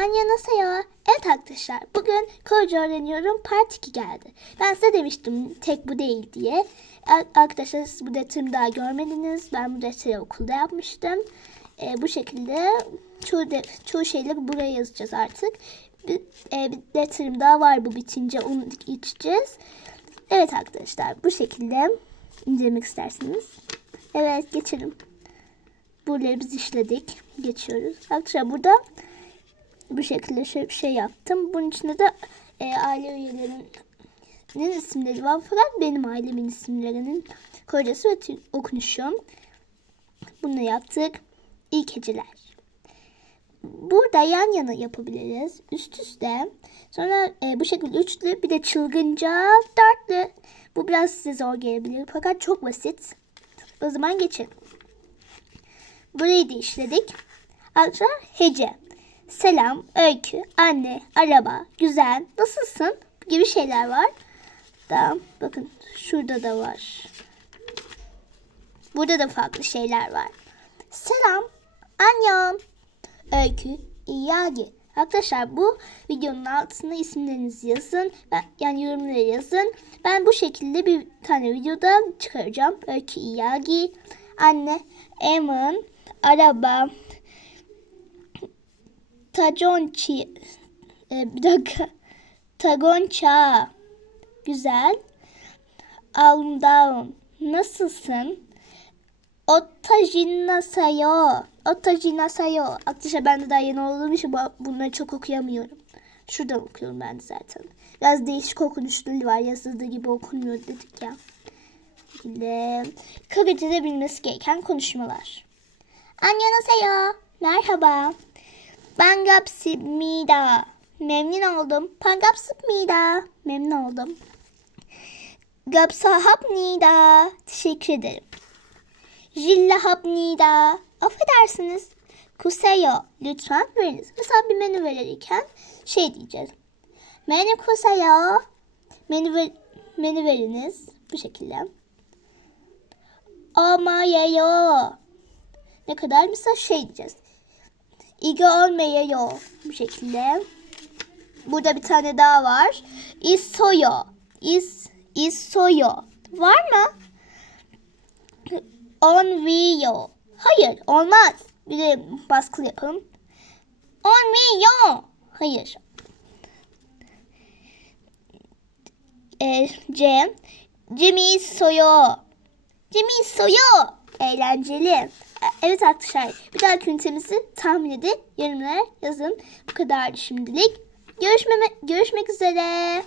Annyeonghaseyo. Evet arkadaşlar bugün Korece öğreniyorum part 2 geldi. Ben size demiştim tek bu değil diye. Ar- Arkadaşlar siz bu detayımı daha görmediniz. Ben bu detayı okulda yapmıştım. Ee, bu şekilde çoğu, de, çoğu şeyleri buraya yazacağız artık. Bir, e, bir detayım daha var bu bitince onu içeceğiz. Evet arkadaşlar bu şekilde incelemek isterseniz. Evet geçelim. Buraları biz işledik. Geçiyoruz. Arkadaşlar burada bu şekilde şöyle bir şey yaptım. Bunun içinde de e, aile üyelerinin isimleri var fakat benim ailemin isimlerinin kocası ve okunuşum. Bunu yaptık. İyi geceler. Burada yan yana yapabiliriz. Üst üste. Sonra e, bu şekilde üçlü bir de çılgınca dörtlü. Bu biraz size zor gelebilir fakat çok basit. O zaman geçelim. Burayı da işledik. Arkadaşlar hece. Selam, öykü, anne, araba, güzel, nasılsın gibi şeyler var. Tamam, bakın şurada da var. Burada da farklı şeyler var. Selam, annyeong, öykü, iyagi. Arkadaşlar bu videonun altına isimlerinizi yazın. Yani yorumları yazın. Ben bu şekilde bir tane videoda çıkaracağım. Öykü, iyagi, anne, Emin, araba, Taconçi e, bir dakika. Tagonça. Güzel. Almdown. Nasılsın? Otajinasayo. Otajinasayo. Arkadaşlar ben de daha yeni olduğum için bu- bunları çok okuyamıyorum. Şuradan okuyorum ben de zaten. Biraz değişik okunuşları var. Yazıldığı gibi okunmuyor dedik ya. Şöyle. Korece'de bilmesi gereken konuşmalar. Annyeonghaseyo. Merhaba. Ban갑습니다. Memnun oldum. 반갑습니다. Memnun oldum. 감사합니다. Teşekkür ederim. Jillahapnida. Affedersiniz. Kuseyo. Lütfen veriniz. Mesela bir menü verirken şey diyeceğiz. Menü kuseyo. Menü, ver, menü veriniz. Bu şekilde. Omayeyo. Ne kadar? Mesela şey diyeceğiz. İlgi olmuyor bu şekilde. Burada bir tane daha var. İsoyo. İs, isoyo. Var mı? Onviyo. Hayır olmaz. Bir de baskılı yapalım. Onviyo. Hayır. E, C. Jimmy soyo. Jimmy soyo. Eğlenceli. Evet arkadaşlar bir dahaki ünitemizi tahmin edin. Yorumlara yazın. Bu kadardı şimdilik. Görüşmeme, görüşmek üzere.